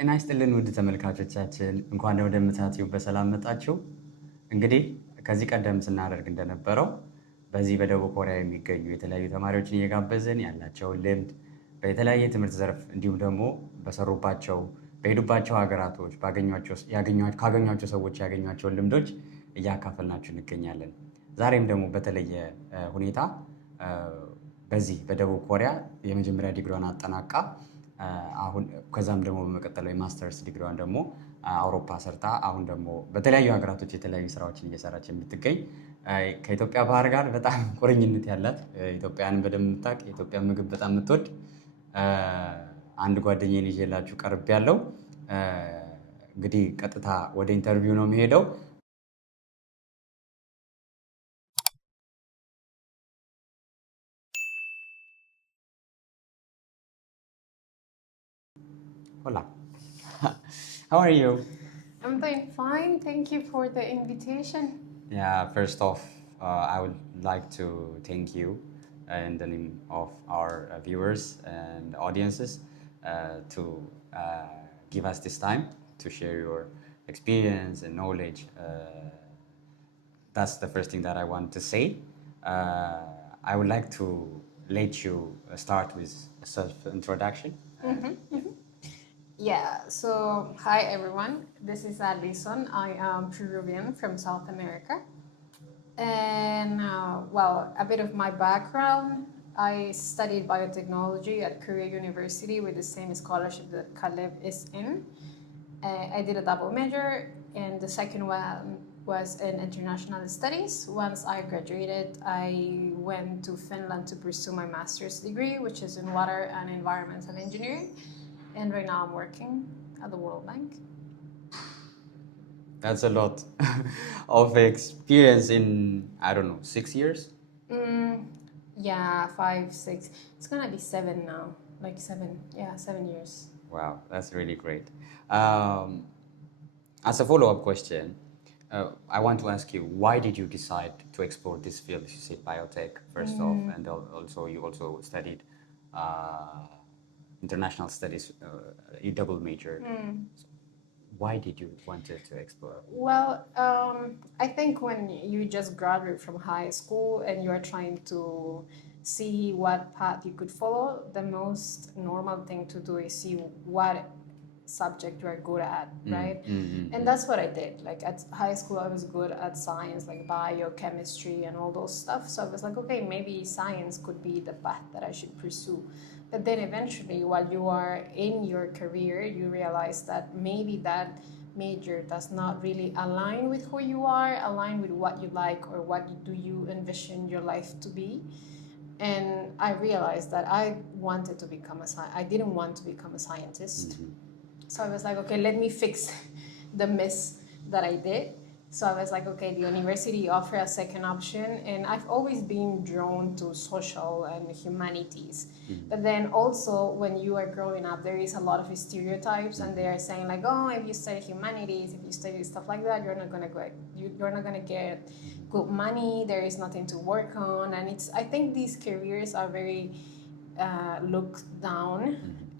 ጤና ይስጥልን ውድ ተመልካቾቻችን እንኳን ወደ ምታትዩ በሰላም መጣችሁ። እንግዲህ ከዚህ ቀደም ስናደርግ እንደነበረው በዚህ በደቡብ ኮሪያ የሚገኙ የተለያዩ ተማሪዎችን እየጋበዝን ያላቸውን ልምድ በተለያየ ትምህርት ዘርፍ እንዲሁም ደግሞ በሄዱባቸው ሀገራቶች ካገኟቸው ሰዎች ያገኟቸውን ልምዶች እያካፈልናችሁ እንገኛለን። ዛሬም ደግሞ በተለየ ሁኔታ በዚህ በደቡብ ኮሪያ የመጀመሪያ ዲግሪዋን አጠናቃ አሁን ከዛም ደግሞ በመቀጠለው የማስተርስ ዲግሪዋን ደግሞ አውሮፓ ሰርታ አሁን ደግሞ በተለያዩ ሀገራቶች የተለያዩ ስራዎችን እየሰራች የምትገኝ ከኢትዮጵያ ባህር ጋር በጣም ቁርኝነት ያላት ኢትዮጵያንን በደንብ የምታውቅ የኢትዮጵያ ምግብ በጣም የምትወድ አንድ ጓደኛዬን ይዤላችሁ ቀርብ ያለው እንግዲህ ቀጥታ ወደ ኢንተርቪው ነው የሚሄደው። Hola. How are you? I'm doing fine. Thank you for the invitation. Yeah, first off, I would like to thank you in the name of our viewers and audiences to give us this time to share your experience and knowledge. That's the first thing that I want to say. I would like to let you start with a self-introduction. Yeah, so hi everyone. This is Alisson. I am Peruvian from South America. And well, a bit of my background. I studied biotechnology at Korea University with the same scholarship that CALEB is in. I did a double major, and the second one was in international studies. Once I graduated, I went to Finland to pursue my master's degree, which is in water and environmental engineering. And right now I'm working at the World Bank. That's a lot of experience in, I don't know, 6 years? Yeah, 5, 6. It's gonna be 7 now. Like 7, yeah, 7 years. Wow, that's really great. As a follow-up question, I want to ask you, why did you decide to explore this field? You said biotech first off, and also you also studied international studies, you double majored. So why did you want to explore? Well, I think when you just graduate from high school and you are trying to see what path you could follow, the most normal thing to do is see what subject you are good at, right? And that's what I did. Like at high school, I was good at science, like biochemistry and all those stuff. So I was like, okay, maybe science could be the path that I should pursue. But then eventually, while you are in your career, you realize that maybe that major does not really align with who you are, align with what you like or what do you envision your life to be. And I realized that I wanted to become I didn't want to become a scientist. So I was like, okay, let me fix the mess that I did. So I was like, okay, the university offered a second option, and I've always been drawn to social and humanities. But then also, when you are growing up, there is a lot of stereotypes, and they are saying like, oh, if you study humanities, if you study stuff like that, you're not gonna get good money. There is nothing to work on, and I think these careers are very looked down.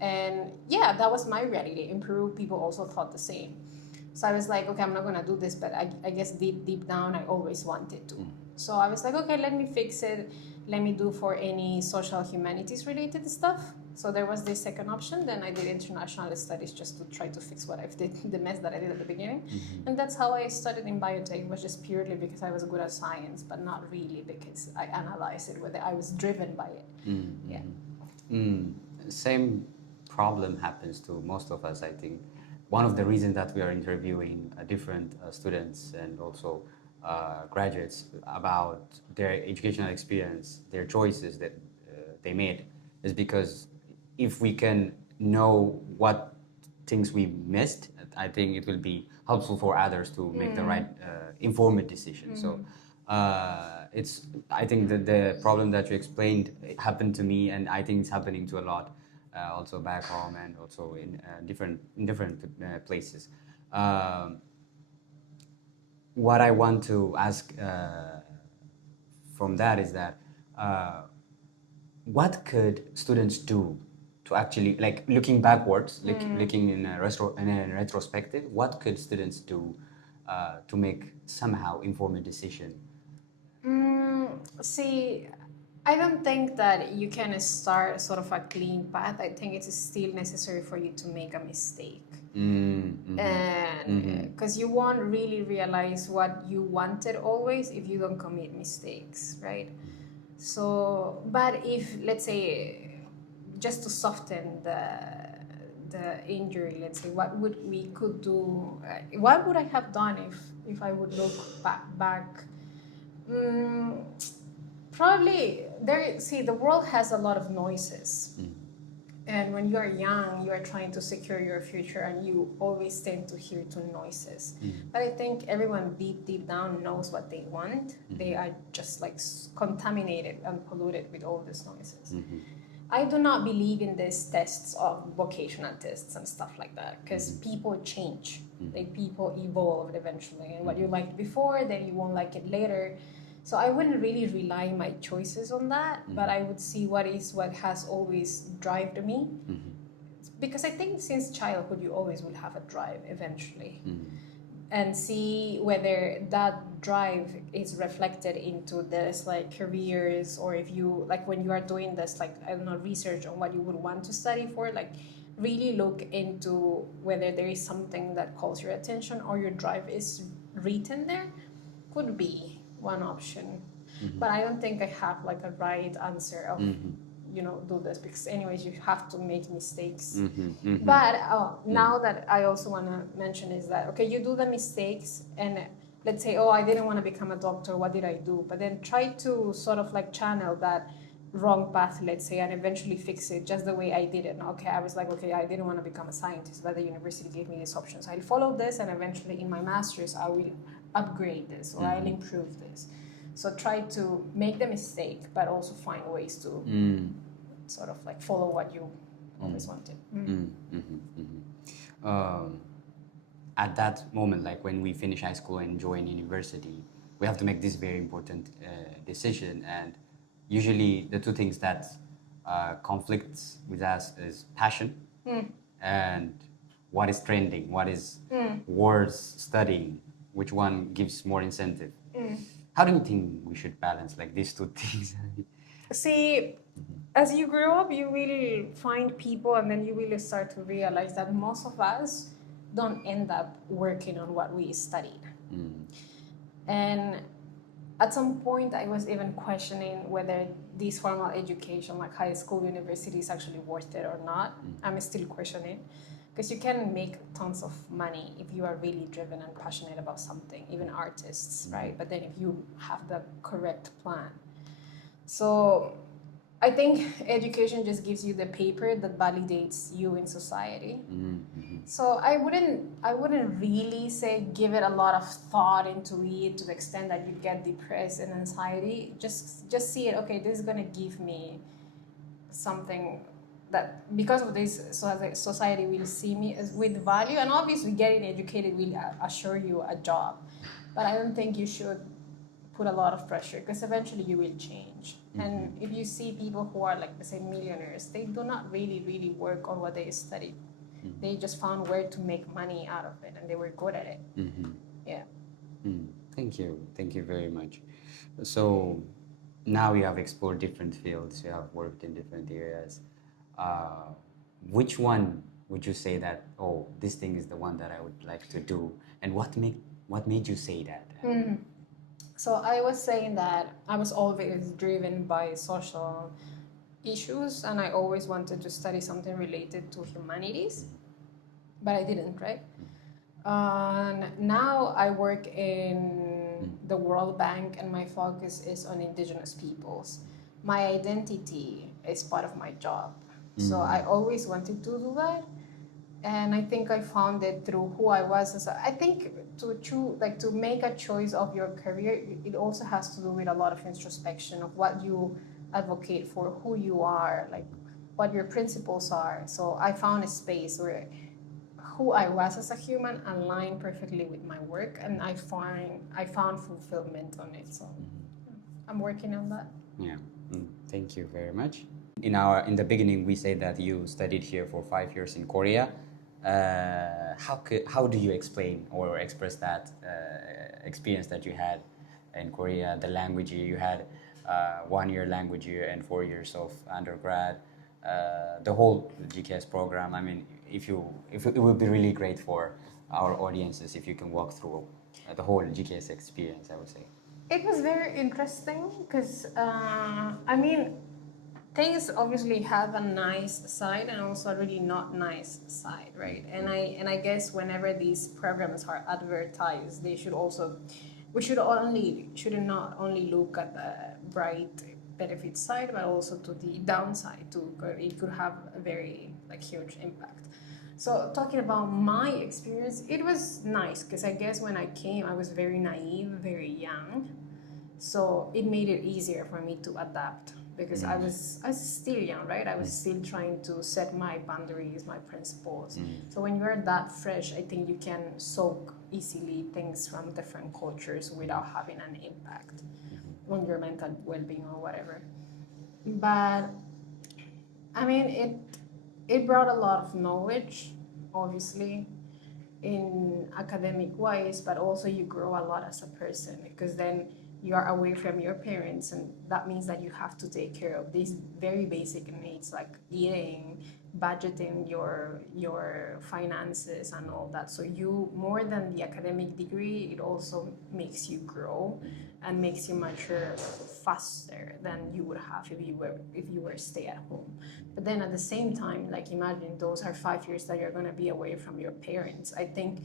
And yeah, that was my reality. In Peru, people also thought the same. So I was like, okay, I'm not gonna do this, but I guess deep down, I always wanted to. So I was like, okay, let me fix it. Let me do for any social humanities related stuff. So there was this second option. Then I did international studies just to try to fix what I did, the mess that I did at the beginning. And that's how I started in biotech. It was just purely because I was good at science, but not really because I analyzed it, whether I was driven by it. Yeah. Same problem happens to most of us, I think. One of the reasons that we are interviewing different students and also graduates about their educational experience, their choices that they made, is because if we can know what things we missed, I think it will be helpful for others to make the right informed decision. So I think that the problem that you explained happened to me, and I think it's happening to a lot. Also back home and also in different places. What I want to ask from that is that what could students do to to actually, like, looking backwards, looking in a retrospective, what could students do to make somehow informed decision? See, I don't think that you can start sort of a clean path. I think it's still necessary for you to make a mistake. And because you won't really realize what you wanted always if you don't commit mistakes, right? So, but if, let's say, just to soften the injury, let's say, what would we could do? What would I have done if I would look back? Probably the world has a lot of noises. And when you are young, you are trying to secure your future and you always tend to hear to noises. But I think everyone deep down knows what they want. They are just like contaminated and polluted with all these noises. I do not believe in these tests of vocational tests and stuff like that because people change. Like people evolve eventually. And what you liked before, then you won't like it later. So I wouldn't really rely my choices on that, but I would see what has always driven me. Because I think since childhood, you always will have a drive eventually. And see whether that drive is reflected into this like careers, or if you, like when you are doing this, like, I don't know, research on what you would want to study for, like really look into whether there is something that calls your attention or your drive is written there. Could be one option, but I don't think I have like a right answer of do this, because anyways you have to make mistakes. But now that I also want to mention is that, okay, you do the mistakes and let's say, I didn't want to become a doctor, what did I do? But then try to sort of like channel that wrong path, let's say, and eventually fix it just the way I did it. Okay, I was like, okay, I didn't want to become a scientist, but the university gave me these options. I'll follow this, and eventually in my master's I will upgrade this, or I'll improve this. So try to make the mistake, but also find ways to sort of like follow what you always wanted. At that moment, like when we finish high school and join university, we have to make this very important decision. And usually the two things that conflicts with us is passion and what is trending, what is worth studying, which one gives more incentive. How do you think we should balance like these two things? See, as you grow up, you will find people, and then you will start to realize that most of us don't end up working on what we studied. And at some point, I was even questioning whether this formal education, like high school, university, is actually worth it or not. I'm still questioning. Because you can make tons of money if you are really driven and passionate about something, even artists, right? But then if you have the correct plan. So I think education just gives you the paper that validates you in society. So I wouldn't really say give it a lot of thought into it to the extent that you get depressed and anxiety. Just see it, okay, this is gonna give me something that because of this society will see me as with value, and obviously getting educated will assure you a job, but I don't think you should put a lot of pressure, because eventually you will change. And if you see people who are like, let's say, millionaires, they do not really work on what they studied. They just found where to make money out of it, and they were good at it. Yeah. Thank you very much. So now you have explored different fields, you have worked in different areas. Which one would you say that, this thing is the one that I would like to do, and what made you say that? So I was saying that I was always driven by social issues, and I always wanted to study something related to humanities, but I didn't, right? Now I work in the World Bank, and my focus is on indigenous peoples. My identity is part of my job. So I always wanted to do that, and I think I found it through who I was. I think to make a choice of your career, it also has to do with a lot of introspection of what you advocate for, who you are, like what your principles are. So I found a space where who I was as a human aligned perfectly with my work, and I found fulfillment on it. So I'm working on that. Yeah. Thank you very much. In the beginning, we said that you studied here for 5 years in Korea. How do you explain or express that experience that you had in Korea? The language you had, 1 year language year and 4 years of undergrad, the whole GKS program. I mean, it would be really great for our audiences if you can walk through the whole GKS experience, I would say. It was very interesting because, I mean, things obviously have a nice side and also a really not nice side, right? And I guess whenever these programs are advertised, we should not only look at the bright benefit side, but also to the downside too. It could have a very huge impact. So talking about my experience, it was nice because I guess when I came, I was very naive, very young. So it made it easier for me to adapt because I was still young, right? I was still trying to set my boundaries, my principles. So when you're that fresh, I think you can soak easily things from different cultures without having an impact on your mental well-being or whatever. But I mean, it brought a lot of knowledge, obviously, in academic ways, but also you grow a lot as a person because then you are away from your parents, and that means that you have to take care of these very basic needs like eating, budgeting your finances and all that. So you, more than the academic degree, it also makes you grow and makes you mature faster than you would have if you were stay at home. But then at the same time, imagine those are 5 years that you're going to be away from your parents. I think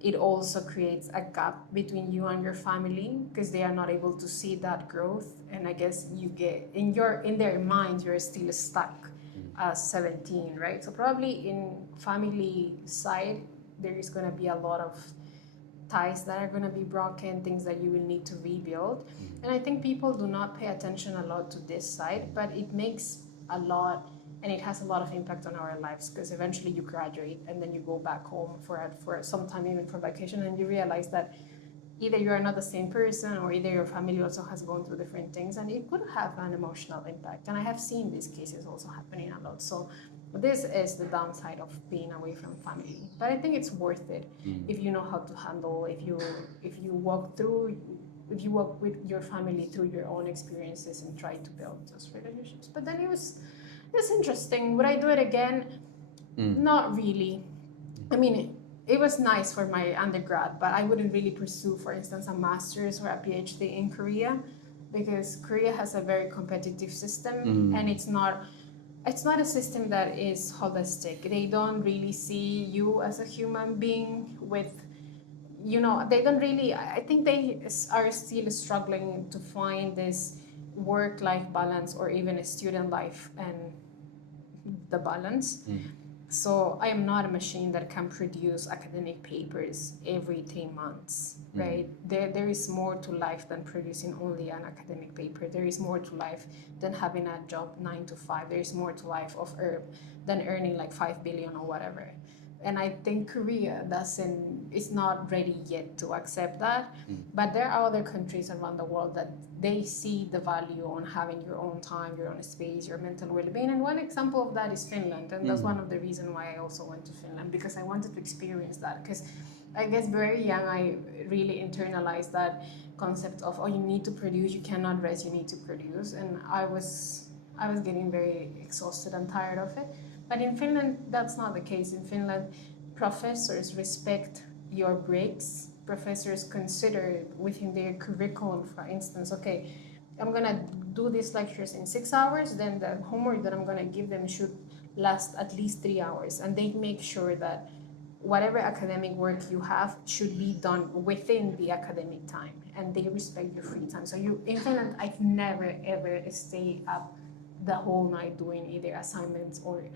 it also creates a gap between you and your family because they are not able to see that growth. And I guess you get in their mind you're still stuck as 17, right? So probably in family side there is going to be a lot of ties that are going to be broken, things that you will need to rebuild. And I think people do not pay attention a lot to this side, but it makes a lot. And it has a lot of impact on our lives because eventually you graduate and then you go back home for some time, even for vacation, and you realize that either you are not the same person or either your family also has gone through different things, and it could have an emotional impact. And I have seen these cases also happening a lot. So this is the downside of being away from family. But I think it's worth it if you know how to handle, if you walk with your family through your own experiences and try to build those relationships. But then it's interesting. Would I do it again? Not really. I mean, it was nice for my undergrad, but I wouldn't really pursue, for instance, a master's or a PhD in Korea because Korea has a very competitive system and it's not a system that is holistic. They don't really see you as a human being with, they don't really, I think they are still struggling to find this work-life balance or even a student life and the balance. So I am not a machine that can produce academic papers every 3 months, right? There is more to life than producing only an academic paper. There is more to life than having a job 9 to 5. There is more to life than earning 5 billion or whatever. And I think Korea is not ready yet to accept that. But there are other countries around the world that they see the value on having your own time, your own space, your mental well-being. And one example of that is Finland. And that's one of the reasons why I also went to Finland, because I wanted to experience that. Because I guess very young, I really internalized that concept of, you need to produce, you cannot rest, you need to produce. And I was getting very exhausted and tired of it. But in Finland, that's not the case. In Finland, professors respect your breaks. Professors consider within their curriculum, for instance, okay, I'm going to do these lectures in 6 hours, then the homework that I'm going to give them should last at least 3 hours. And they make sure that whatever academic work you have should be done within the academic time. And they respect your free time. So in Finland, I've never, ever stayed up the whole night doing either assignments or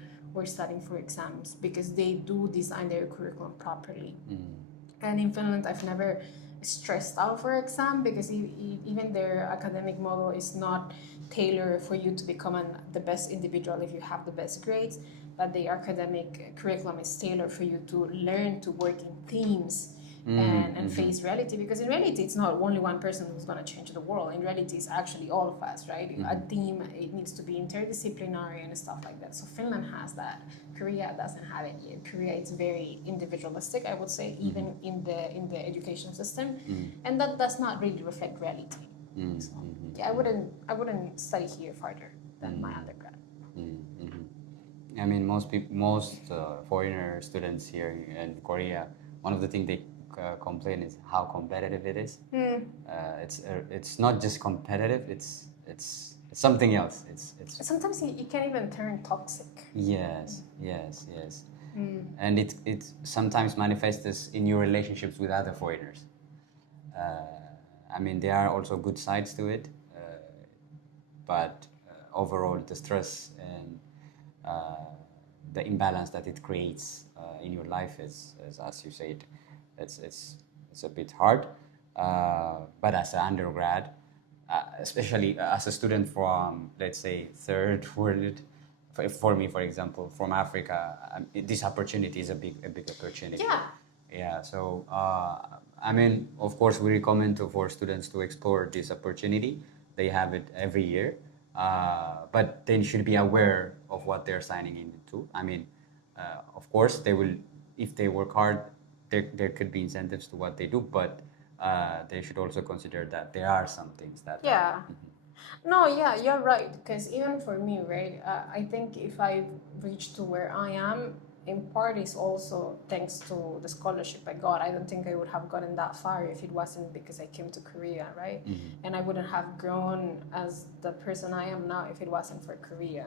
studying for exams because they do design their curriculum properly. And in Finland, I've never stressed out for exam because even their academic model is not tailored for you to become the best individual if you have the best grades, but the academic curriculum is tailored for you to learn to work in teams and face reality, because in reality it's not only one person who's going to change the world. In reality it's actually all of us, right? A team, it needs to be interdisciplinary and stuff like that. So Finland has that. Korea doesn't have it yet. Korea is very individualistic, I would say, even in the education system, and that does not really reflect reality. So, yeah, I wouldn't study here farther than my undergrad. I mean, most foreigner students here in Korea, one of the things they complain is how competitive it is. It's not just competitive; it's something else. It's sometimes it can even turn toxic. Yes. And it sometimes manifests in your relationships with other foreigners. I mean, there are also good sides to it, but overall, the stress and the imbalance that it creates in your life is, as you said, it's a bit hard. But as an undergrad, especially as a student from, let's say, third world, for me, for example, from Africa, this opportunity is a big opportunity. Yeah. So I mean, of course, we recommend for students to explore this opportunity. They have it every year. But they should be aware of what they're signing into. I mean, of course, they will, if they work hard, there could be incentives to what they do, but they should also consider that there are some things that No, yeah, you're right, because even for me, right, I think if I reach to where I am, in part is also thanks to the scholarship I got. I don't think I would have gotten that far if it wasn't because I came to Korea, right? And I wouldn't have grown as the person I am now if it wasn't for Korea.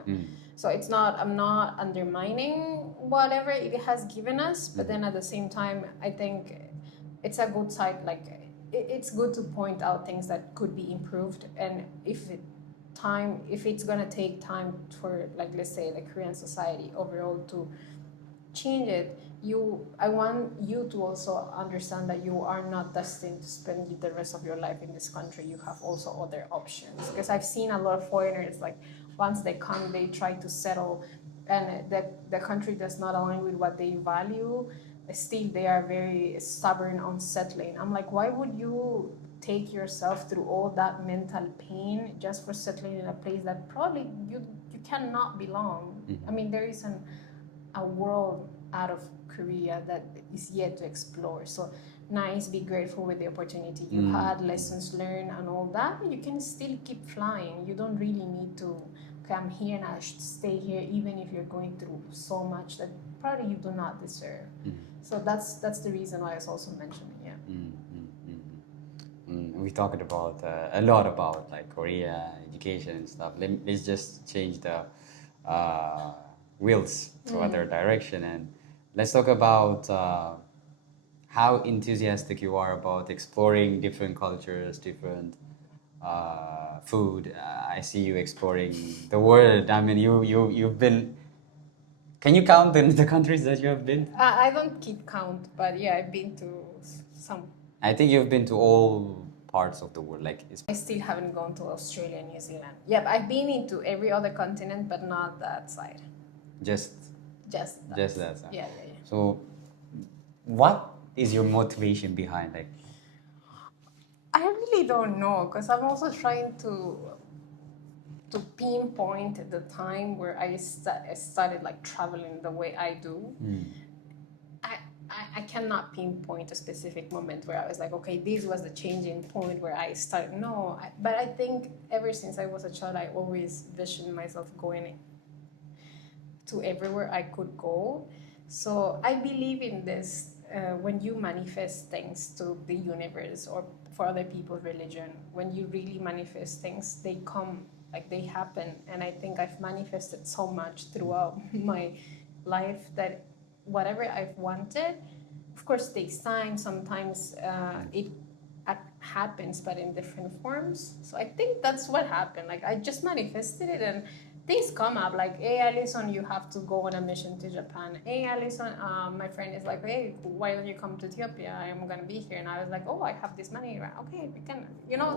So I'm not undermining whatever it has given us, but then at the same time, I think it's a good side, like it's good to point out things that could be improved, and if it's gonna take time for, like, let's say, the Korean society overall to change it, I want you to also understand that you are not destined to spend the rest of your life in this country. You have also other options, because I've seen a lot of foreigners, like, once they come, they try to settle, and the country does not align with what they value. Still, they are very stubborn on settling. I'm like, why would you take yourself through all that mental pain just for settling in a place that probably you cannot belong? I mean, there is a world out of Korea that is yet to explore. So nice, be grateful with the opportunity you had, lessons learned and all that, but you can still keep flying. You don't really need to come here and I should stay here even if you're going through so much that probably you do not deserve. So that's the reason why I was also mentioning, We talked about a lot about, like, Korea, education and stuff. Let's just change the wheels to other direction, and let's talk about how enthusiastic you are about exploring different cultures, different food. I see you exploring the world. I mean, you've been. Can you count the countries that you have been? I don't keep count, but yeah, I've been to some. I think you've been to all parts of the world. Like, I still haven't gone to Australia and New Zealand. Yep, I've been into every other continent, but not that side. Just that side. Yeah. So, what is your motivation behind, like? I really don't know, because I'm also trying to pinpoint the time where I started, like, traveling the way I do. I cannot pinpoint a specific moment where I was like, okay, this was the changing point where I started. No, but I think ever since I was a child, I always visioned myself going to everywhere I could go. So I believe in this. When you manifest things to the universe, or for other people's religion, when you really manifest things, they come, like, they happen. And I think I've manifested so much throughout my life that whatever I've wanted, of course, takes time. Sometimes it happens, but in different forms. So I think that's what happened. Like, I just manifested it, and things come up, like, hey, Alisson, you have to go on a mission to Japan. Hey, Alisson, my friend is like, hey, why don't you come to Ethiopia? I'm going to be here. And I was like, oh, I have this money. Okay, we can,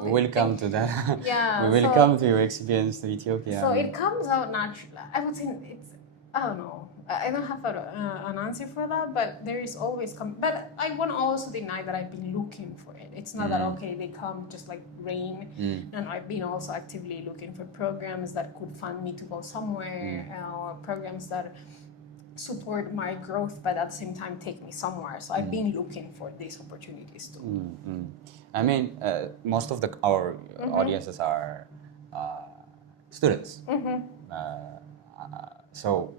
We'll come to that. Yeah. We will come to your experience to Ethiopia. So it comes out naturally. I would say I don't know. I don't have an answer for that, but there is always but I won't also deny that I've been looking for it. It's not that okay, they come just like rain, and I've been also actively looking for programs that could fund me to go somewhere, or programs that support my growth, but at the same time take me somewhere. So I've been looking for these opportunities too. I mean, most of our audiences are students. So,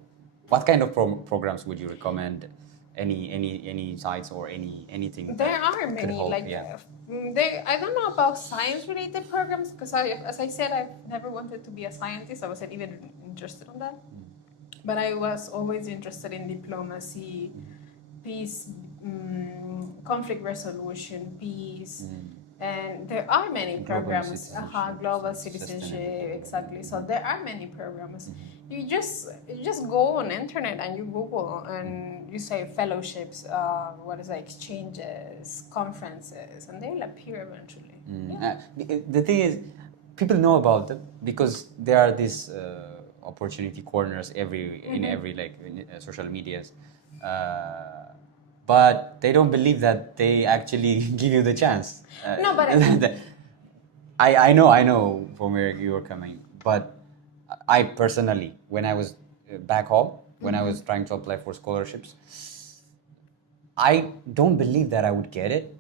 what kind of programs would you recommend? Any sites or anything? There are many. Help, like, I don't know about science-related programs because as I said, I've never wanted to be a scientist. I wasn't even interested in that. But I was always interested in diplomacy, peace, conflict resolution, peace. And there are many programs. Global citizenship, exactly. So there are many programs. You just go on internet and you Google and you say fellowships, exchanges, conferences, and they'll appear eventually. The thing is, people know about them because there are these opportunity corners in every social medias. But they don't believe that they actually give you the chance. No, but I know from where you're coming, but I personally, when I was back home, when I was trying to apply for scholarships, I don't believe that I would get it.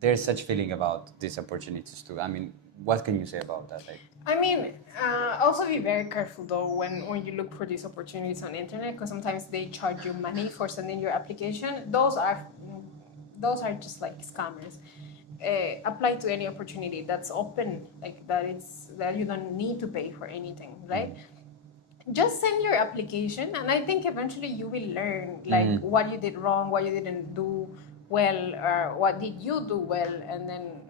There's such feeling about these opportunities too. I mean, what can you say about that? Also be very careful though when you look for these opportunities on the internet, because sometimes they charge you money for sending your application. Those are just like scammers. Apply to any opportunity that's open, like that you don't need to pay for anything, right? Just send your application, and I think eventually you will learn what you did wrong, what you didn't do well, or what did you do well, and then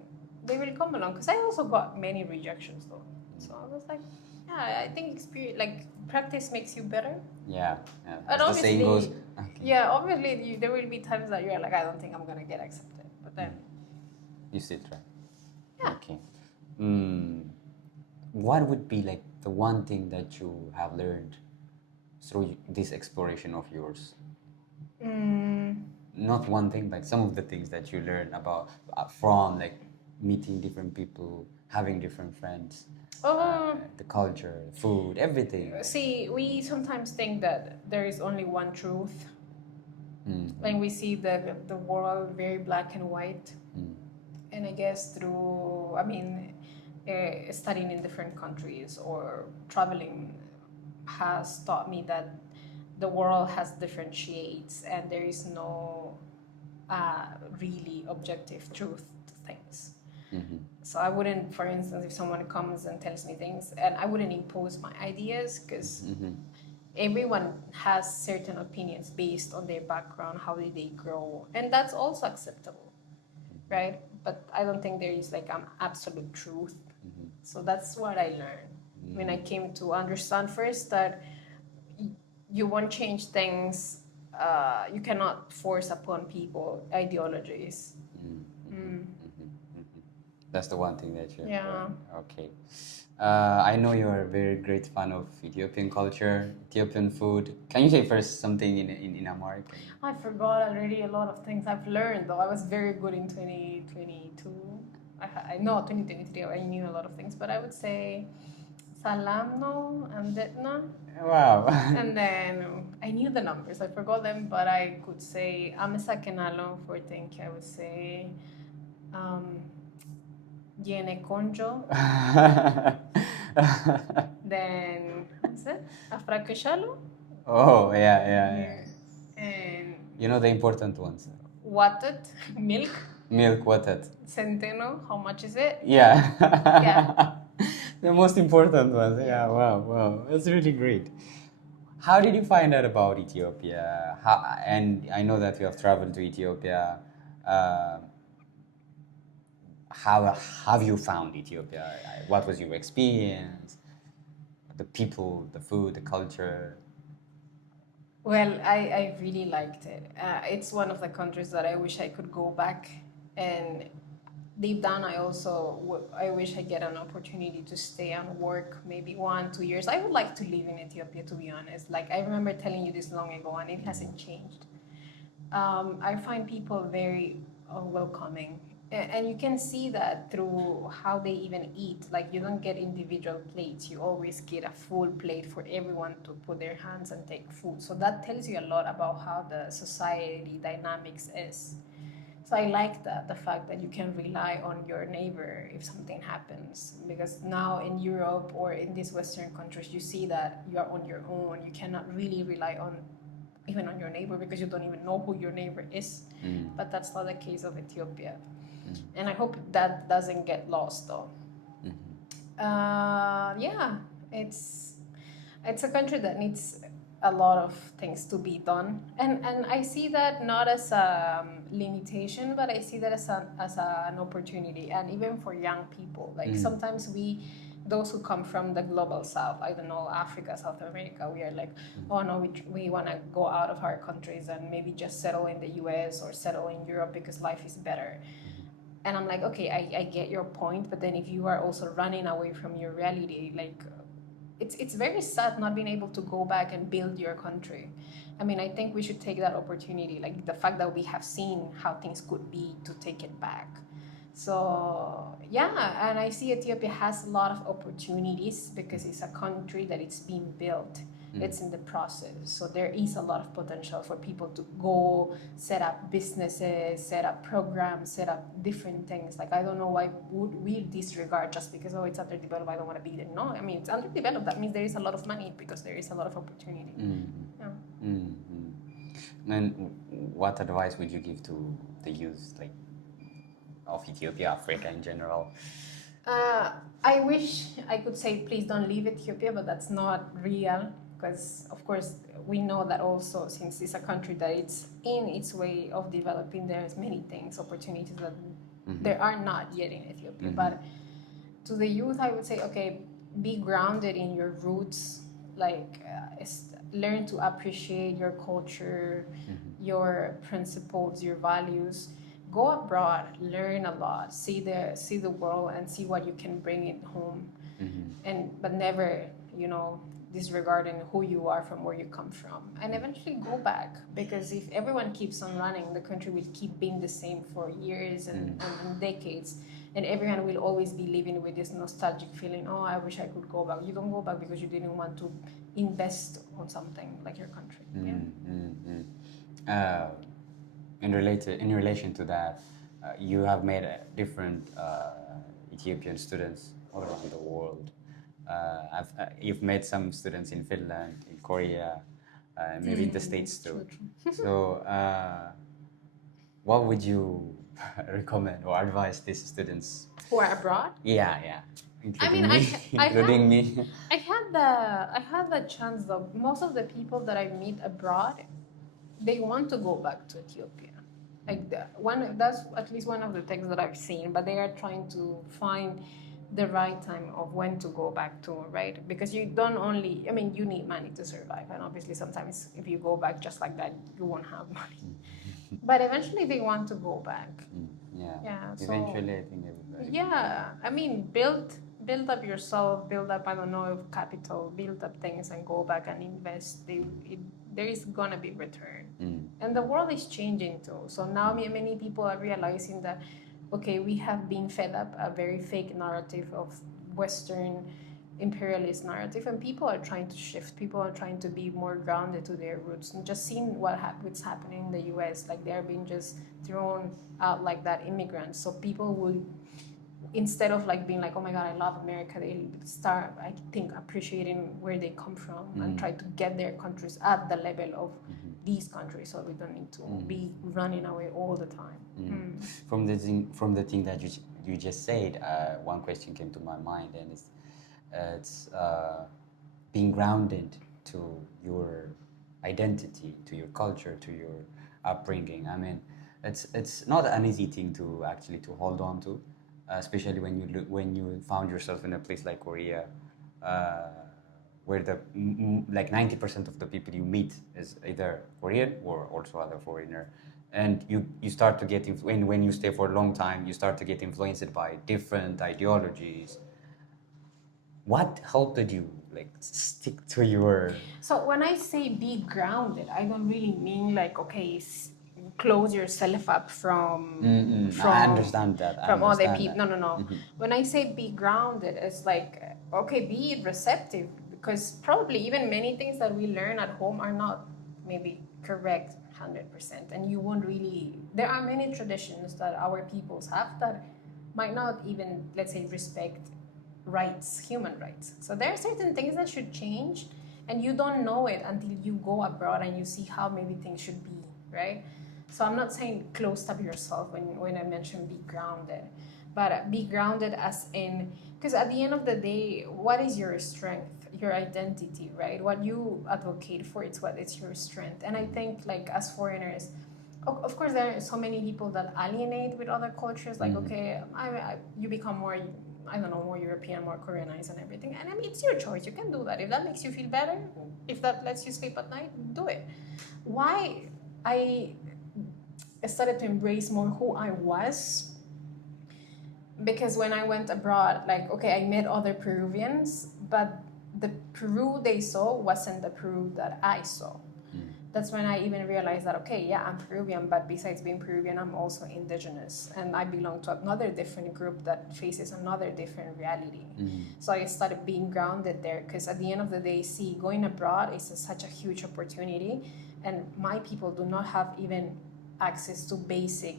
they will come along. Because I also got many rejections though, so I was like, yeah, I think experience, practice makes you better. Yeah. And as the saying goes. Okay. Yeah, obviously there will be times that you're like, I don't think I'm gonna get accepted, but then you still try. Yeah. Okay. What would be the one thing that you have learned through this exploration of yours? Not one thing, but some of the things that you learn about from meeting different people, having different friends, the culture, food, everything. See, we sometimes think that there is only one truth. When we see the world very black and white. And I guess through, studying in different countries or traveling has taught me that the world has different shades and there is no really objective truth to things. So I wouldn't, for instance, if someone comes and tells me things, and I wouldn't impose my ideas because everyone has certain opinions based on their background, how did they grow, and that's also acceptable, right? But I don't think there is an absolute truth. So that's what I learned when I came to understand first that you won't change things. You cannot force upon people ideologies. That's the one thing that you Yeah. Okay. I know you're a very great fan of Ethiopian culture, Ethiopian food. Can you say first something in Amharic? I forgot already a lot of things I've learned though. I was very good in 2022. I know 2023 I knew a lot of things, but I would say Salam no and Detna. Wow. And then I knew the numbers. I forgot them, but I could say Amesa Kenalo for thank you. I would say Yene Konjo. Then what's it? Afrakashalo. Oh yeah. And you know the important ones. Watet, milk. Milk, watet. Centeno, how much is it? Yeah. Yeah. The most important ones. Yeah, wow. That's really great. How did you find out about Ethiopia? And I know that you have traveled to Ethiopia. How have you found Ethiopia? What was your experience? The people, the food, the culture? Well, I really liked it. It's one of the countries that I wish I could go back and deep down, I wish I get an opportunity to stay and work maybe 1-2 years. I would like to live in Ethiopia, to be honest. Like, I remember telling you this long ago, and it hasn't changed. I find people very welcoming. And you can see that through how they even eat. Like, you don't get individual plates. You always get a full plate for everyone to put their hands and take food. So that tells you a lot about how the society dynamics is. So I like that, the fact that you can rely on your neighbor if something happens. Because now in Europe or in these Western countries, you see that you are on your own. You cannot really rely on even on your neighbor because you don't even know who your neighbor is. But that's not the case of Ethiopia. And I hope that doesn't get lost, though. Yeah, it's a country that needs a lot of things to be done, and I see that not as a limitation, but I see that as an opportunity, and even for young people. Like sometimes those who come from the global south, I don't know, Africa, South America, we are like, oh no, we want to go out of our countries and maybe just settle in the US or settle in Europe because life is better. And I'm like, okay, I get your point, but then if you are also running away from your reality, like, it's very sad not being able to go back and build your country. I mean, I think we should take that opportunity, like the fact that we have seen how things could be, to take it back. So yeah, and I see Ethiopia has a lot of opportunities because it's a country that it's being built. It's in the process. So there is a lot of potential for people to go set up businesses, set up programs, set up different things. Like, I don't know why would we disregard just because, oh, it's underdeveloped, I don't want to be there. No, I mean, it's underdeveloped. That means there is a lot of money because there is a lot of opportunity. And what advice would you give to the youth, like, of Ethiopia, Africa in general? I wish I could say, please don't leave Ethiopia, but that's not real. Because, of course, we know that also, since it's a country that it's in its way of developing, there's many things, opportunities that there are not yet in Ethiopia. But to the youth, I would say, okay, be grounded in your roots, like learn to appreciate your culture, your principles, your values. Go abroad, learn a lot, see the world, and see what you can bring it home. But never, disregarding who you are from where you come from, and eventually go back, because if everyone keeps on running, the country will keep being the same for years and decades, and everyone will always be living with this nostalgic feeling, oh, I wish I could go back. You don't go back because you didn't want to invest on something like your country. In relation to that, you have made different Ethiopian students all around the world. You've met some students in Finland, in Korea, maybe in the States too. So what would you recommend or advise these students who are abroad? Yeah, including me. I had the chance, though. Most of the people that I meet abroad, they want to go back to Ethiopia. Like, that's at least one of the things that I've seen, but they are trying to find the right time of when to go back to, right? Because you don't only, you need money to survive, and obviously sometimes if you go back just like that, you won't have money. But eventually they want to go back. Eventually, I think everybody. Build up yourself, build up, capital, build up things and go back and invest. There is gonna be return. And the world is changing too. So now many people are realizing that, okay, we have been fed up a very fake narrative of Western imperialist narrative, and people are trying to shift. People are trying to be more grounded to their roots, and just seeing what's happening in the US, like they're being just thrown out like that, immigrants. So people will, instead of like being like, oh my God, I love America, they start, I think, appreciating where they come from and try to get their countries at the level of these countries, so we don't need to be running away all the time. From the thing that you just said, one question came to my mind, and it's being grounded to your identity, to your culture, to your upbringing. It's not an easy thing to actually to hold on to, especially when you found yourself in a place like Korea, where like 90% of the people you meet is either Korean or also other foreigner. And you start to get, when you stay for a long time, you start to get influenced by different ideologies. What helped you like stick to your... So when I say be grounded, I don't really mean like, okay, close yourself up from I understand that. From other people. No. Mm-hmm. When I say be grounded, it's like, okay, be receptive, because probably even many things that we learn at home are not maybe correct 100%, and you won't really... There are many traditions that our peoples have that might not even, let's say, respect rights, human rights. So there are certain things that should change, and you don't know it until you go abroad and you see how maybe things should be, right? So I'm not saying close up yourself when I mention be grounded, but be grounded as in, because at the end of the day, what is your strength, your identity, right? What you advocate for, it's your strength. And I think like as foreigners, of course there are so many people that alienate with other cultures, like, okay, you become more, I don't know, more European, more Koreanized and everything. And I mean, it's your choice. You can do that. If that makes you feel better, if that lets you sleep at night, do it. Why I started to embrace more who I was, because when I went abroad, like, okay, I met other Peruvians, but the Peru they saw wasn't the Peru that I saw. That's when I even realized that, okay, yeah, I'm Peruvian, but besides being Peruvian, I'm also indigenous, and I belong to another different group that faces another different reality. So I started being grounded there, because at the end of the day, going abroad is such a huge opportunity, and my people do not have even access to basic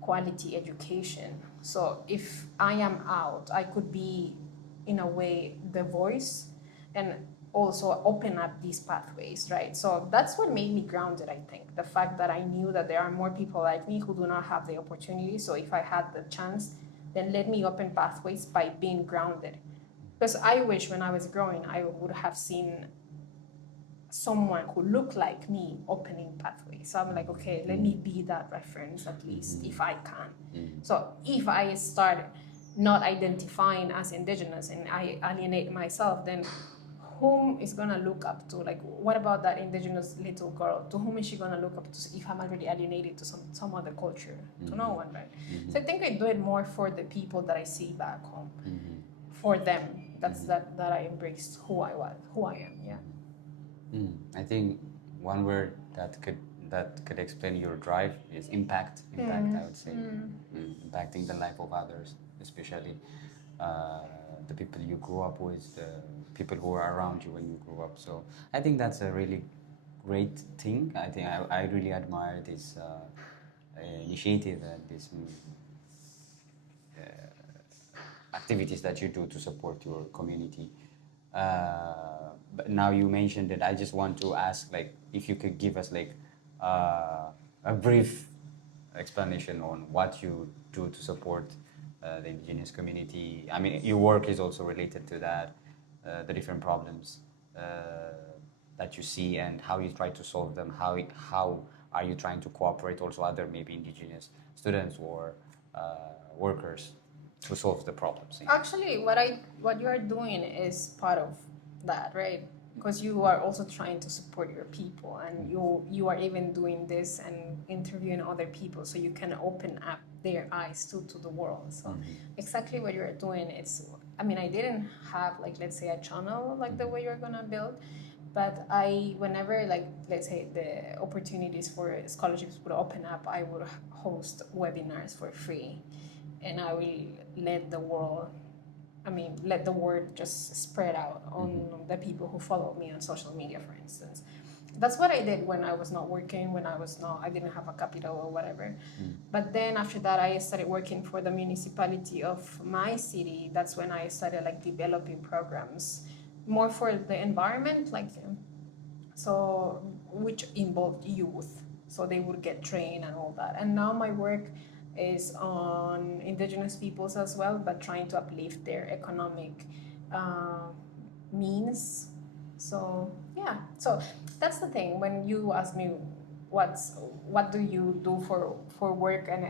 quality education. So if I am out, I could be, in a way, the voice and also open up these pathways, right? So that's what made me grounded, I think. The fact that I knew that there are more people like me who do not have the opportunity. So if I had the chance, then let me open pathways by being grounded. Because I wish when I was growing, I would have seen someone who looked like me opening pathways. So I'm like, okay, let me be that reference at least, if I can. So if I start not identifying as indigenous and I alienate myself, then whom is gonna look up to? Like, what about that indigenous little girl? To whom is she gonna look up to if I'm already alienated to some other culture? To no one, right? So I think I do it more for the people that I see back home. For them, that's that I embraced who I am. Yeah. I think one word that could explain your drive is impact. Impact, I would say. Impacting the life of others, especially the people you grew up with, the people who are around you when you grew up. So I think that's a really great thing. I think I really admire this initiative and this activities that you do to support your community. But now you mentioned it, I just want to ask, like, if you could give us like a brief explanation on what you do to support the indigenous community. I mean, your work is also related to that, the different problems that you see and how you try to solve them. How are you trying to cooperate also other maybe indigenous students or workers to solve the problems? Actually, what you are doing is part of that, right? Because you are also trying to support your people, and you are even doing this and interviewing other people so you can open up their eyes to the world. So exactly what you are doing, I mean, I didn't have, like, let's say, a channel like the way you're gonna build, but whenever, like, let's say the opportunities for scholarships would open up, I would host webinars for free, and I will let the word just spread out on the people who follow me on social media, for instance. That's what I did when I was not working, I didn't have a capital or whatever. But then after that, I started working for the municipality of my city. That's when I started like developing programs more for the environment, like, so which involved youth. So they would get trained and all that. And now my work is on indigenous peoples as well, but trying to uplift their economic means. So yeah, so that's the thing. When you ask me what do you do for work, and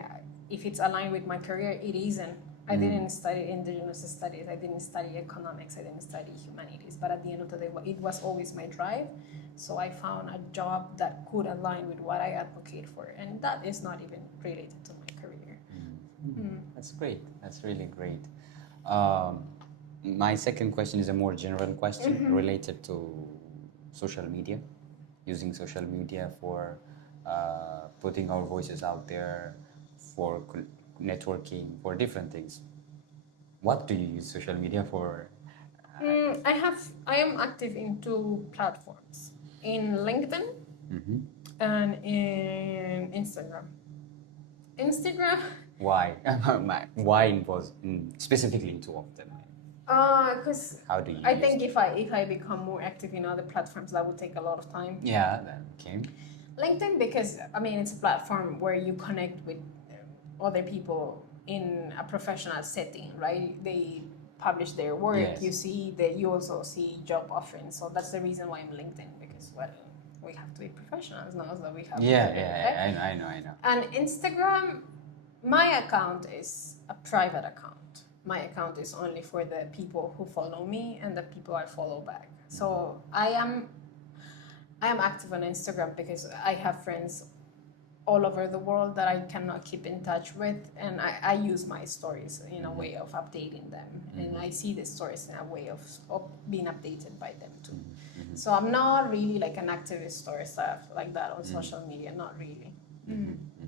if it's aligned with my career, it isn't. I didn't study indigenous studies. I didn't study economics. I didn't study humanities. But at the end of the day, it was always my drive. So I found a job that could align with what I advocate for, and that is not even related to my career. That's great. That's really great. My second question is a more general question related to social media, using social media for putting our voices out there, for networking, for different things. What do you use social media for? I am active in 2 platforms, in LinkedIn and in Instagram. Instagram. Why? Why involves specifically in 2 of them? Because How do you? I think if I become more active in other platforms, that would take a lot of time. Yeah. Okay. LinkedIn, because I mean it's a platform where you connect with other people in a professional setting, right? They publish their work. Yes. You see that you also see job offerings. So that's the reason why I'm LinkedIn, because well, we have to be professionals now, so we have. Yeah. I know. And Instagram, my account is a private account. My account is only for the people who follow me and the people I follow back. So I am active on Instagram because I have friends all over the world that I cannot keep in touch with, and I use my stories in a way of updating them, and I see the stories in a way of being updated by them too. So I'm not really like an activist or stuff like that on social media, not really.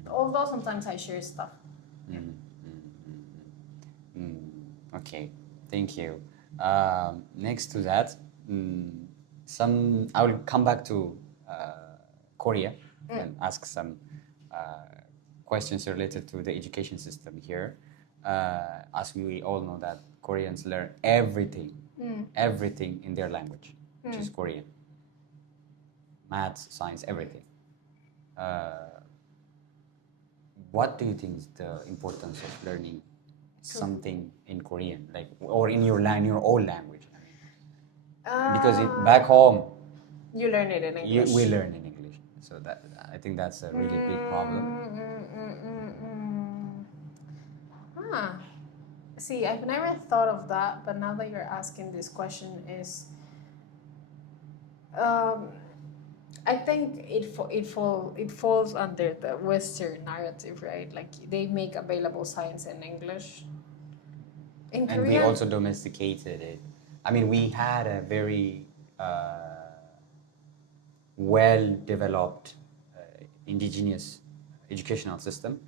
Although sometimes I share stuff. Okay, thank you. Next to that, I will come back to Korea and ask some questions related to the education system here. As we all know that Koreans learn everything in their language, which is Korean. Maths, science, everything. What do you think is the importance of learning something in Korean, like, or in your own language? Because back home, you learn it in English. We learn in English, so that I think that's a really big problem. See, I've never thought of that, but now that you're asking this question, I think it falls under the Western narrative, right? Like they make available science in English. In And Korean, we also domesticated it. I mean, we had a very well-developed indigenous educational system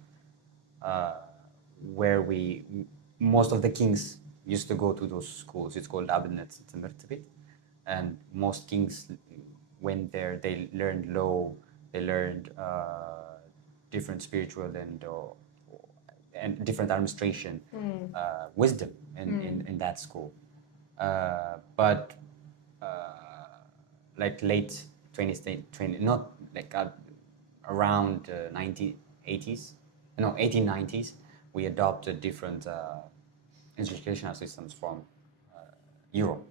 where most of the kings used to go to those schools. It's called abnet ትምህርት ቤት, and most kings went there. They learned law, they learned different spiritual and different administration wisdom in that school. But like late 20, not like around 1890s, we adopted different educational systems from Europe,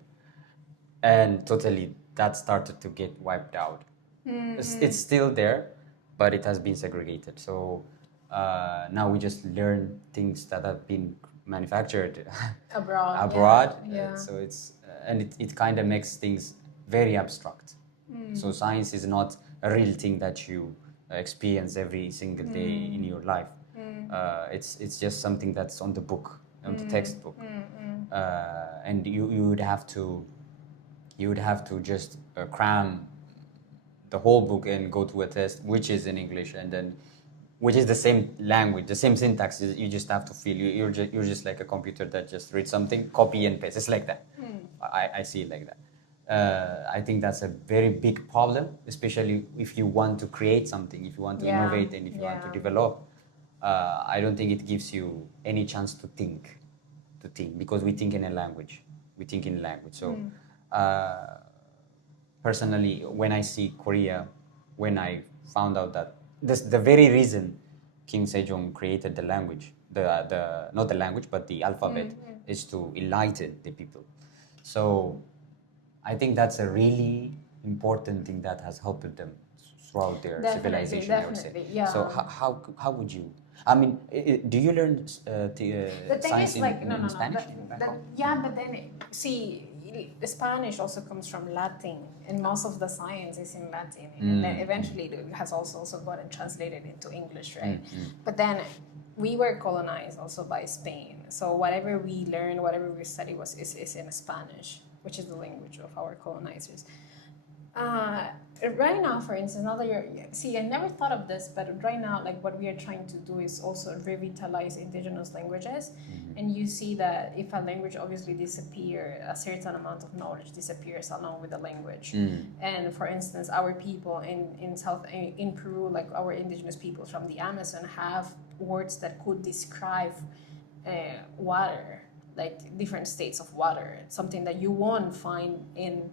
and totally that started to get wiped out. It's still there, but it has been segregated. So now we just learn things that have been manufactured abroad. Yeah. So it's and it kind of makes things very abstract. So science is not a real thing that you experience every single day in your life. It's just something that's on the book, on the textbook, and you would have to just cram the whole book and go to a test, which is in English, and then which is the same language, the same syntax. You just have to feel you're just like a computer that just reads something, copy and paste. It's like that. I see it like that. I think that's a very big problem, especially if you want to create something, if you want to innovate, and if you want to develop. I don't think it gives you any chance to think, because we think in a language. So personally, when I see Korea, when I found out that the very reason King Sejong created the language, not the language but the alphabet, is to enlighten the people. So I think that's a really important thing that has helped them throughout their Definitely, civilization, I would say. definitely, yeah. So how would you? I mean, do you learn The thing science is, like, in no. Spanish? Yeah, but then, see, Spanish also comes from Latin, and most of the science is in Latin. And then eventually it has also gotten translated into English, right? But then we were colonized also by Spain. So whatever we learn, whatever we study is in Spanish, which is the language of our colonizers. Right now, for instance, now that see, I never thought of this, but right now, like what we are trying to do is also revitalize indigenous languages. And you see that if a language obviously disappears, a certain amount of knowledge disappears along with the language. And for instance, our people in Peru, like our indigenous people from the Amazon, have words that could describe water, like different states of water, something that you won't find in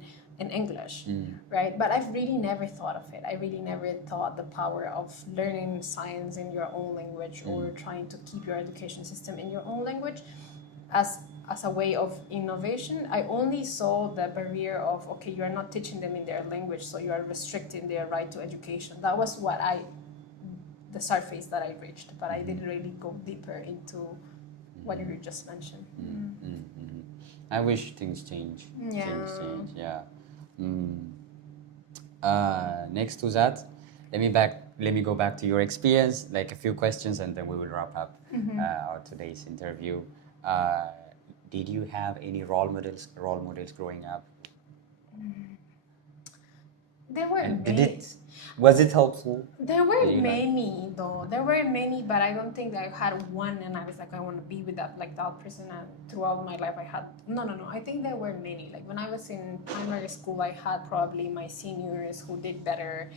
English, right? But I've really never thought of it. I really never thought the power of learning science in your own language or trying to keep your education system in your own language as a way of innovation. I only saw the barrier of, okay, you are not teaching them in their language, so you are restricting their right to education. That was the surface that I reached, but I didn't really go deeper into what you just mentioned. I wish things change. Yeah. Things change, yeah. Next to that, let me go back to your experience, like a few questions, and then we will wrap up our today's interview. Did you have any role models growing up? There were many. Was it helpful? There were many, though. There were many, but I don't think that I had one and I was like, I want to be with that person. And throughout my life, I had no. I think there were many. Like when I was in primary school, I had probably my seniors who did better,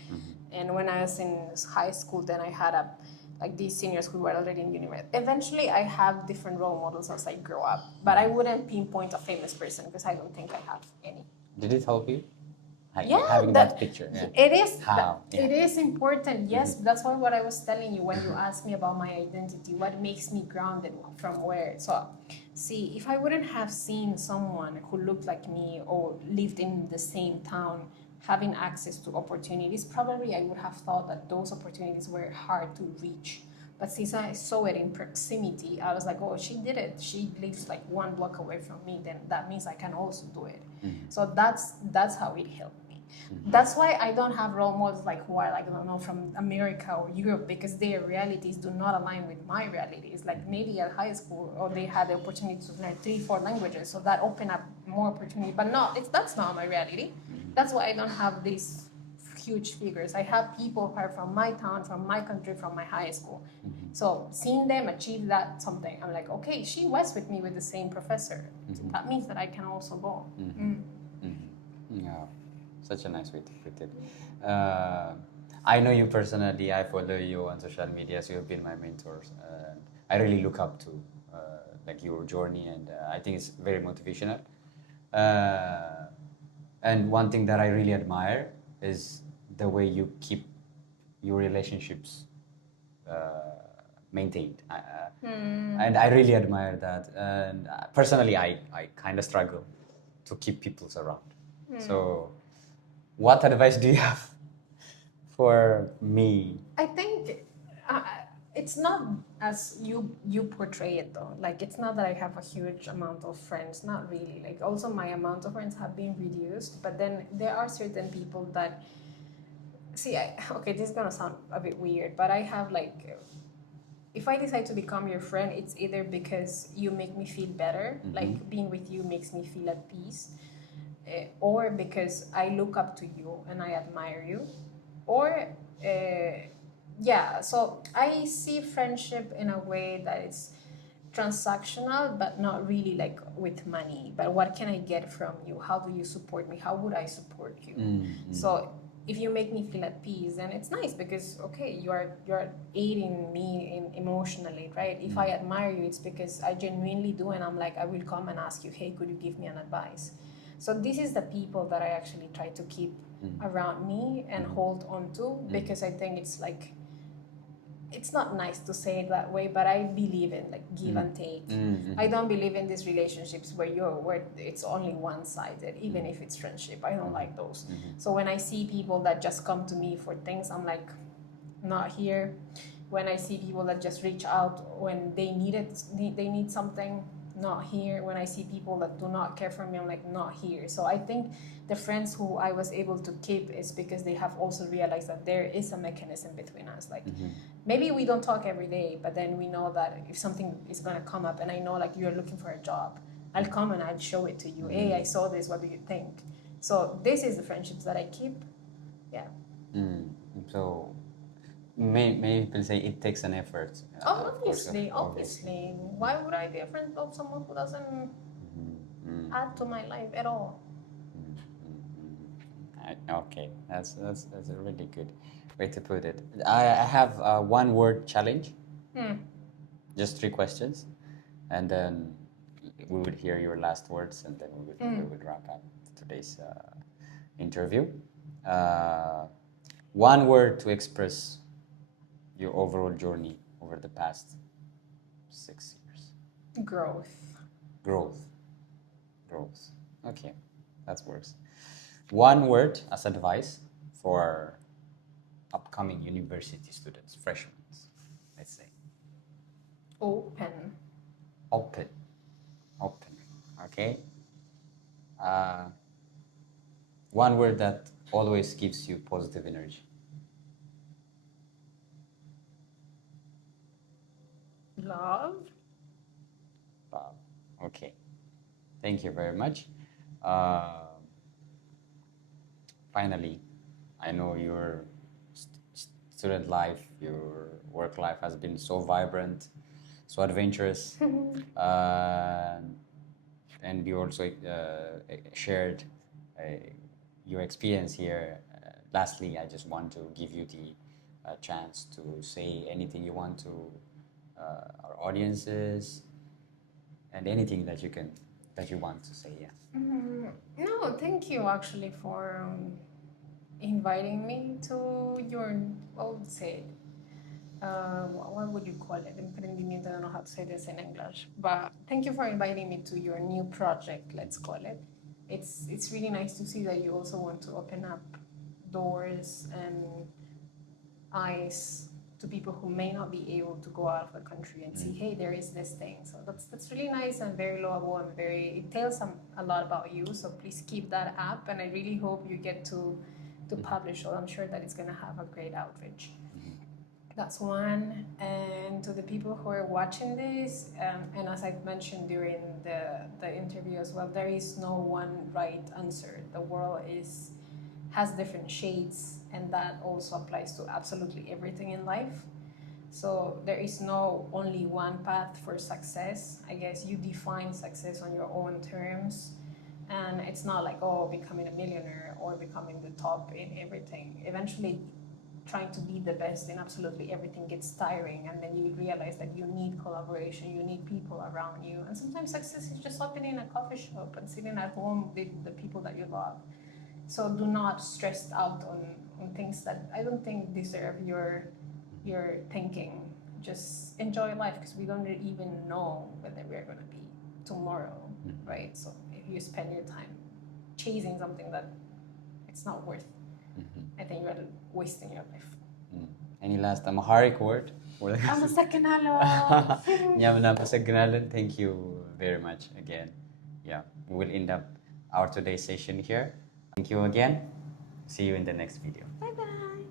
and when I was in high school, then I had these seniors who were already in university. Eventually, I have different role models as I grow up, but I wouldn't pinpoint a famous person because I don't think I have any. Did it help you? Having that picture. Yeah. It is. How? It is important. Yes, that's why what I was telling you when you asked me about my identity, what makes me grounded, from where. So, see, if I wouldn't have seen someone who looked like me or lived in the same town having access to opportunities, probably I would have thought that those opportunities were hard to reach. But since I saw it in proximity, I was like, oh, she did it. She lives like 1 block away from me. Then that means I can also do it. So that's how it helped. That's why I don't have role models like who are like, I don't know, from America or Europe, because their realities do not align with my realities. Like maybe at high school, or they had the opportunity to learn 3-4 languages, so that opened up more opportunity. But no, that's not my reality. That's why I don't have these huge figures. I have people who are from my town, from my country, from my high school. So seeing them achieve that something, I'm like, okay, she was with me with the same professor. So that means that I can also go. Yeah. Such a nice way to put it. I know you personally. I follow you on social media, so you've been my mentors. I really look up to like your journey, and I think it's very motivational. And one thing that I really admire is the way you keep your relationships maintained. And I really admire that. And personally, I kind of struggle to keep people around. So what advice do you have for me? I think it's not as you portray it, though. Like, it's not that I have a huge amount of friends. Not really. Like, also my amount of friends have been reduced. But then there are certain people that... See, okay, this is going to sound a bit weird, but I have, like... If I decide to become your friend, it's either because you make me feel better, like being with you makes me feel at peace, or because I look up to you and I admire you, or so I see friendship in a way that it's transactional, but not really like with money. But what can I get from you? How do you support me? How would I support you? So if you make me feel at peace, then it's nice because, okay, you're aiding me emotionally, right? If I admire you, it's because I genuinely do, and I'm like, I will come and ask you, hey, could you give me an advice? So this is the people that I actually try to keep around me and hold on to, because I think it's like, it's not nice to say it that way, but I believe in like give and take. I don't believe in these relationships where it's only one-sided, even if it's friendship. I don't like those. So when I see people that just come to me for things, I'm like, not here. When I see people that just reach out when they need something, not here. When I see people that do not care for me, I'm like, not here. So I think the friends who I was able to keep is because they have also realized that there is a mechanism between us. Like maybe we don't talk every day, but then we know that if something is going to come up and I know like you're looking for a job, I'll come and I'll show it to you. Hey, I saw this, what do you think? So this is the friendships that I keep. Yeah. So many people say it takes an effort. Obviously. Why would I be a friend of someone who doesn't add to my life at all? Okay, that's a really good way to put it. I have a one-word challenge. Just 3 questions, and then we would hear your last words, and then we would wrap up today's interview. One word to express your overall journey over the past 6 years. Growth. Okay, that works. One word as advice for upcoming university students, freshmen, let's say. Open. Okay. One word that always gives you positive energy. Love. Okay. Thank you very much. Finally, I know your student life, your work life has been so vibrant, so adventurous, and you also shared your experience here. Lastly, I just want to give you the chance to say anything you want to our audiences, and anything that you want to say. No, thank you actually for inviting me to your, what would say, what would you call it? Emprendimiento, I don't know how to say this in English, but thank you for inviting me to your new project, let's call it. It's really nice to see that you also want to open up doors and eyes to people who may not be able to go out of the country and see, hey, there is this thing. So that's really nice and very loable and it tells a lot about you. So please keep that up, and I really hope you get to publish. So I'm sure that it's going to have a great outreach. That's one. And to the people who are watching this, and as I've mentioned during the interview as well, there is no one right answer. The world has different shades, and that also applies to absolutely everything in life. So there is no only one path for success. I guess you define success on your own terms, and it's not like, oh, becoming a millionaire or becoming the top in everything. Eventually, trying to be the best in absolutely everything gets tiring, and then you realize that you need collaboration, you need people around you, and sometimes success is just opening a coffee shop and sitting at home with the people that you love. So do not stress out on things that I don't think deserve your thinking. Just enjoy life, because we don't even know whether we're going to be tomorrow, right? So if you spend your time chasing something that it's not worth, I think you're wasting your life. Any last Amharic word? Amasakanalo. Thank you very much again. Yeah, we will end up our today's session here. Thank you again. See you in the next video. Bye-bye.